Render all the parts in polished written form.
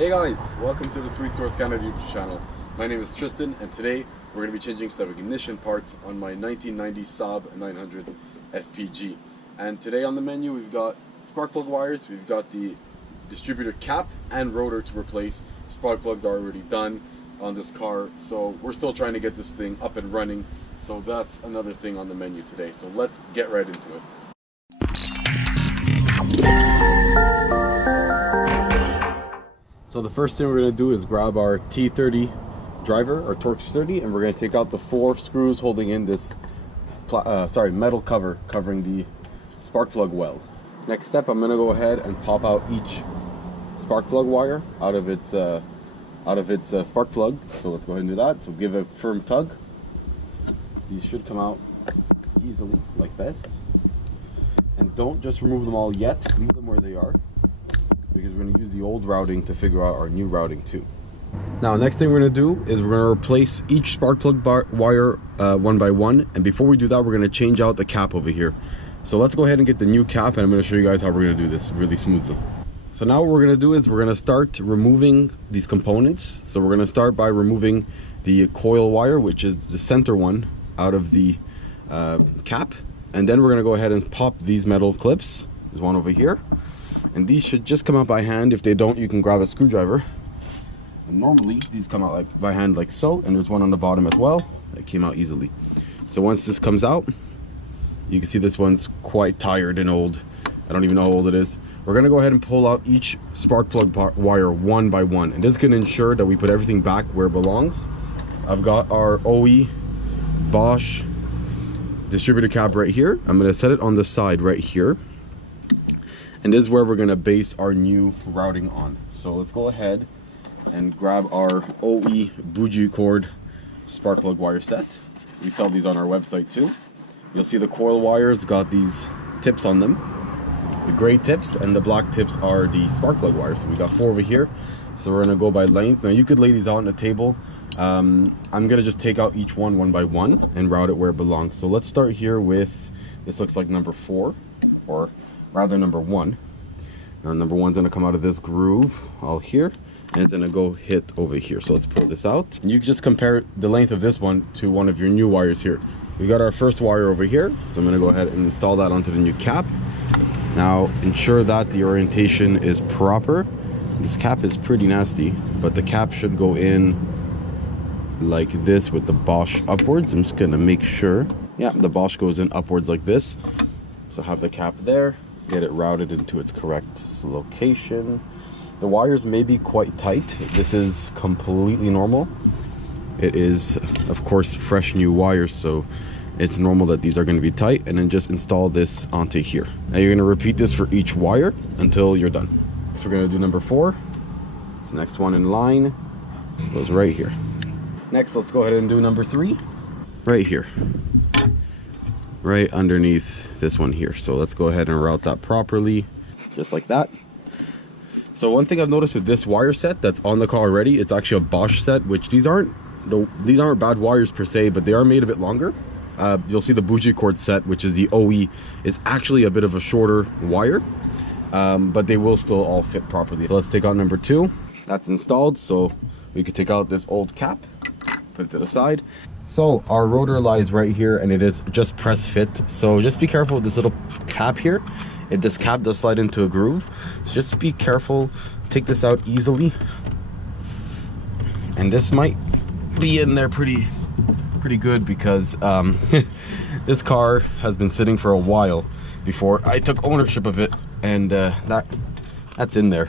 Hey guys, welcome to the Sweet Source Canada YouTube channel. My name is Tristan, and today we're going to be changing some ignition parts on my 1990 SAAB 900 SPG. And today on the menu we've got spark plug wires, we've got the distributor cap and rotor to replace. Spark plugs are already done on this car, so we're still trying to get this thing up and running. So that's another thing on the menu today. So let's get right into it. So the first thing we're going to do is grab our T30 driver, or Torx 30, and we're going to take out the 4 screws holding in this metal cover covering the spark plug well. Next step, I'm going to go ahead and pop out each spark plug wire out of its spark plug. So let's go ahead and do that. So give a firm tug. These should come out easily like this. And don't just remove them all yet, leave them where they are, because we're going to use the old routing to figure out our new routing too. Now, next thing we're going to do is we're going to replace each spark plug wire one by one, and before we do that we're going to change out the cap over here. So let's go ahead and get the new cap, and I'm going to show you guys how we're going to do this really smoothly. So now what we're going to do is we're going to start removing these components. So we're going to start by removing the coil wire, which is the center one, out of the cap, and then we're going to go ahead and pop these metal clips. There's one over here, and these should just come out by hand. If they don't, you can grab a screwdriver. And normally these come out by hand like so, and there's one on the bottom as well that came out easily. So once this comes out, you can see this one's quite tired and old. I don't even know how old it is. We're going to go ahead and pull out each spark plug wire one by one, and this can ensure that we put everything back where it belongs. I've got our OE Bosch distributor cap right here. I'm going to set it on the side right here, and this is where we're going to base our new routing on. So let's go ahead and grab our OE bougie cord spark plug wire set. We sell these on our website too. You'll see the coil wires got these tips on them. The gray tips and the black tips are the spark plug wires. We got 4 over here, so we're going to go by length. Now you could lay these out on the table. I'm gonna just take out each one by one and route it where it belongs. So let's start here with, this looks like number 4, or rather number 1. Now number 1's gonna come out of this groove all here, and it's gonna go hit over here. So let's pull this out, and you can just compare the length of this one to one of your new wires here. We got our first wire over here, so I'm gonna go ahead and install that onto the new cap. Now ensure that the orientation is proper. This cap is pretty nasty, but the cap should go in like this with the Bosch upwards. I'm just gonna make sure, yeah, the Bosch goes in upwards like this. So have the cap there, get it routed into its correct location. The wires may be quite tight. This is completely normal. It is, of course, fresh new wires, so it's normal that these are going to be tight. And then just install this onto here. Now you're going to repeat this for each wire until you're done. So we're going to do number 4. This next one in line goes right here. Next, let's go ahead and do number 3 right here, right underneath this one here. So let's go ahead and route that properly, just like that. So one thing I've noticed with this wire set that's on the car already, it's actually a Bosch set, which these aren't bad wires per se, but they are made a bit longer. You'll see the bougie cord set, which is the OE, is actually a bit of a shorter wire, but they will still all fit properly. So let's take out number 2. That's installed, so we could take out this old cap, put it to the side. So our rotor lies right here, and it is just press fit. So just be careful with this little cap here. This cap does slide into a groove, so just be careful. Take this out easily, and this might be in there pretty good, because this car has been sitting for a while before I took ownership of it, and that's in there.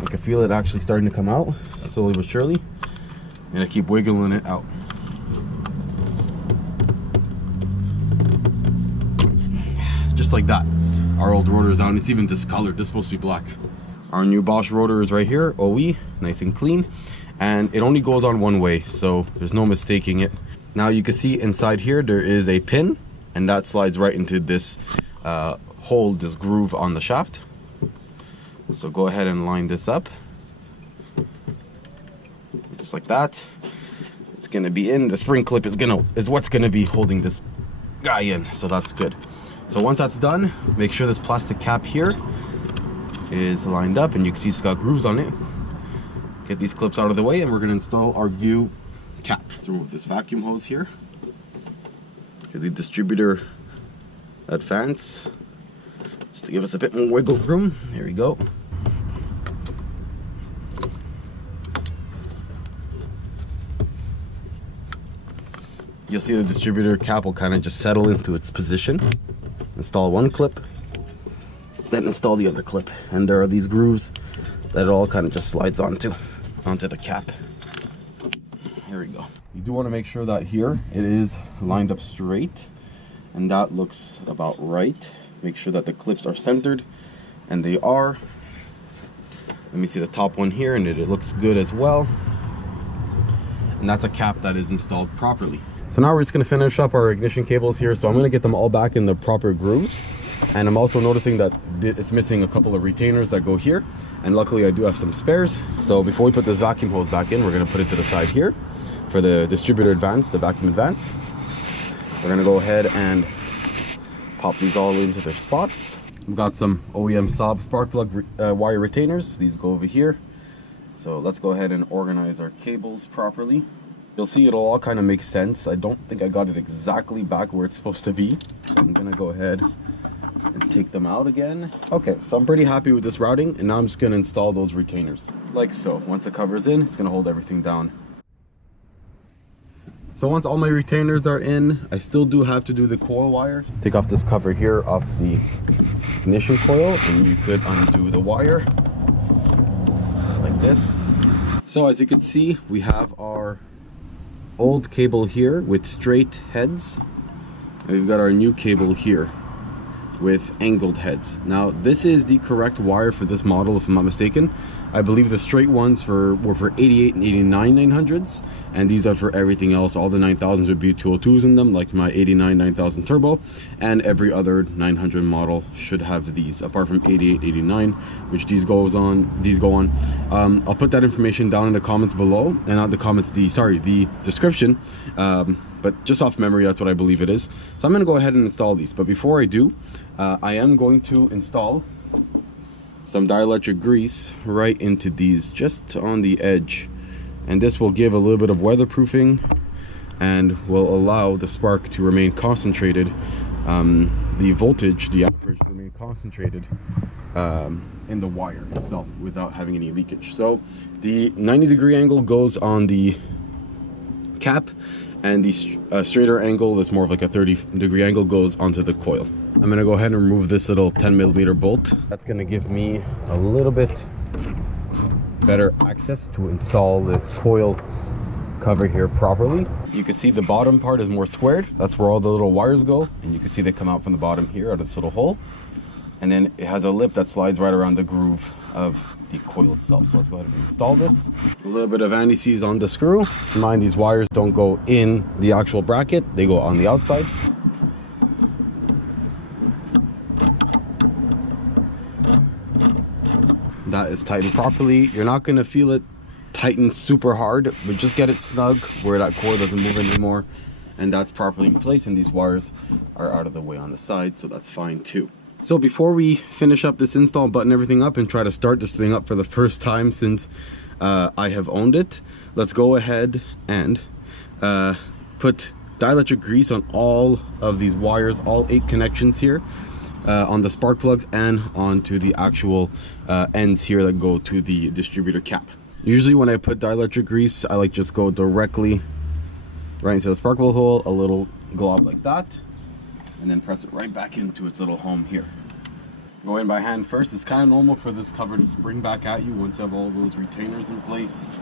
I can feel it actually starting to come out slowly but surely, and I keep wiggling it out. Just like that. Our old rotor is out, and it's even discolored. This is supposed to be black. Our new Bosch rotor is right here, OE, nice and clean, and it only goes on one way, so there's no mistaking it. Now you can see inside here there is a pin, and that slides right into this hole, this groove on the shaft. So go ahead and line this up, just like that. It's gonna be in. The spring clip is what's gonna be holding this guy in, so that's good. So once that's done, make sure this plastic cap here is lined up, and you can see it's got grooves on it. get these clips out of the way, and we're going to install our new cap. So remove this vacuum hose here. Here's the distributor advance, just to give us a bit more wiggle room. There we go. You'll see the distributor cap will kind of just settle into its position. Install one clip, then install the other clip, and there are these grooves that it all kind of just slides onto the cap. Here we go. You do want to make sure that here it is lined up straight, and that looks about right. Make sure that the clips are centered, and they are. Let me see the top one here, and it looks good as well. And that's a cap that is installed properly. So now we're just going to finish up our ignition cables here. So I'm going to get them all back in the proper grooves. And I'm also noticing that it's missing a couple of retainers that go here. And luckily I do have some spares. So before we put this vacuum hose back in, we're going to put it to the side here for the distributor advance, the vacuum advance. We're going to go ahead and pop these all into their spots. We've got some OEM SAAB spark plug wire retainers. These go over here. So let's go ahead and organize our cables properly. You'll see it'll all kind of make sense. I don't think I got it exactly back where it's supposed to be. So I'm gonna go ahead and take them out again. Okay, so I'm pretty happy with this routing, and now I'm just gonna install those retainers. Like so. Once the cover's in, it's gonna hold everything down. So once all my retainers are in, I still do have to do the coil wire. Take off this cover here off the ignition coil, and you could undo the wire like this. So as you can see, we have our old cable here with straight heads, and we've got our new cable here with angled heads. Now this is the correct wire for this model, if I'm not mistaken. I believe the straight ones were for 88 and 89 900s, and these are for everything else. All the 9000s would be 202s in them, like my 89 9000 turbo, and every other 900 model should have these, apart from 88 89, which these go on. I'll put that information down in the comments below, and not the comments, the description, but just off memory, that's what I believe it is. So I'm going to go ahead and install these, but before I do, I am going to install some dielectric grease right into these, just on the edge, and this will give a little bit of weatherproofing and will allow the spark to remain concentrated, the voltage, the amperage, to remain concentrated in the wire itself without having any leakage. So the 90-degree angle goes on the cap, and the straighter angle, that's more of like a 30-degree angle, goes onto the coil. I'm gonna go ahead and remove this little 10mm bolt. That's gonna give me a little bit better access to install this coil cover here properly. You can see the bottom part is more squared. That's where all the little wires go, and you can see they come out from the bottom here out of this little hole. And then it has a lip that slides right around the groove of the coil itself. So let's go ahead and install this. A little bit of anti-seize on the screw. Mind, these wires don't go in the actual bracket, they go on the outside. That is tightened properly. You're not going to feel it tighten super hard, but just get it snug where that coil doesn't move anymore, and that's properly in place, and these wires are out of the way on the side, so that's fine too. So before we finish up this install, button everything up, and try to start this thing up for the first time since I have owned it, let's go ahead and put dielectric grease on all of these wires, all 8 connections here, on the spark plugs and onto the actual ends here that go to the distributor cap. Usually when I put dielectric grease, I like just go directly right into the spark plug hole, a little glob like that, and then press it right back into its little home here. Go in by hand first. It's kind of normal for this cover to spring back at you once you have all those retainers in place.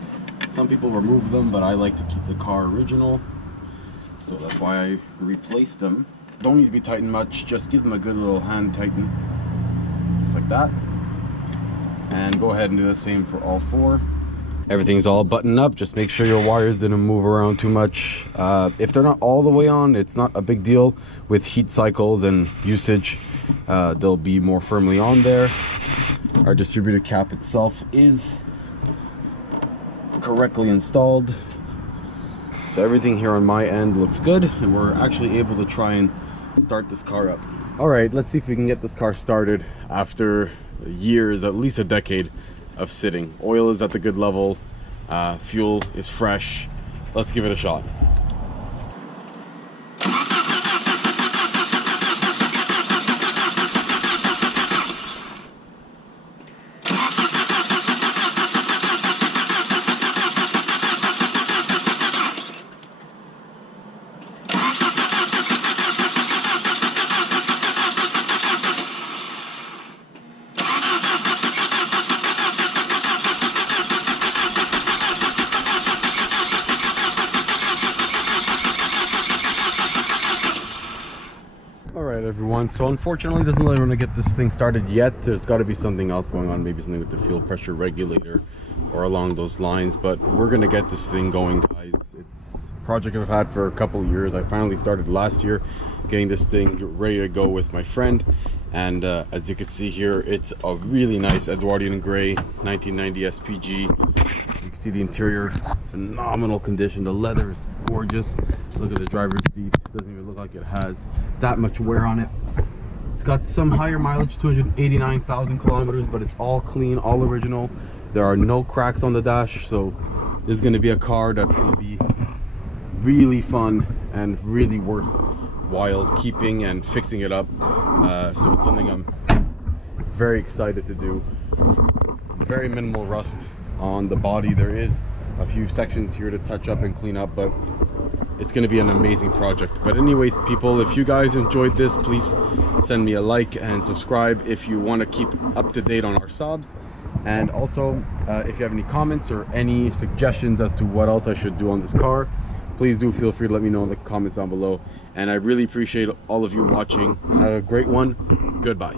Some people remove them, but I like to keep the car original, so that's why I replaced them. Don't need to be tightened much, just give them a good little hand tighten, just like that. And go ahead and do the same for all 4. Everything's all buttoned up. Just make sure your wires didn't move around too much. If they're not all the way on, it's not a big deal. With heat cycles and usage, they'll be more firmly on there. Our distributor cap itself is correctly installed. So everything here on my end looks good, and we're actually able to try and start this car up. All right, let's see if we can get this car started after years, at least a decade of sitting. Oil is at the good level. Fuel is fresh. Let's give it a shot. Alright everyone, so unfortunately it doesn't really want to get this thing started yet. There's got to be something else going on, maybe something with the fuel pressure regulator or along those lines, but we're going to get this thing going, guys. It's a project I've had for a couple of years. I finally started last year getting this thing ready to go with my friend, and as you can see here, it's a really nice Edwardian gray 1990 SPG. You can see the interior, phenomenal condition. The leather is gorgeous. Look at the driver's seat. It doesn't even look like it has that much wear on it. It's got some higher mileage, 289,000 kilometers, but it's all clean, all original. There are no cracks on the dash, so this is going to be a car that's going to be really fun and really worthwhile keeping and fixing it up. So it's something I'm very excited to do. Very minimal rust on the body. There is a few sections here to touch up and clean up, but it's going to be an amazing project. But anyways, people, if you guys enjoyed this, please send me a like and subscribe if you want to keep up to date on our SAABs. And also, if you have any comments or any suggestions as to what else I should do on this car, please do feel free to let me know in the comments down below. And I really appreciate all of you watching. Have a great one. Goodbye.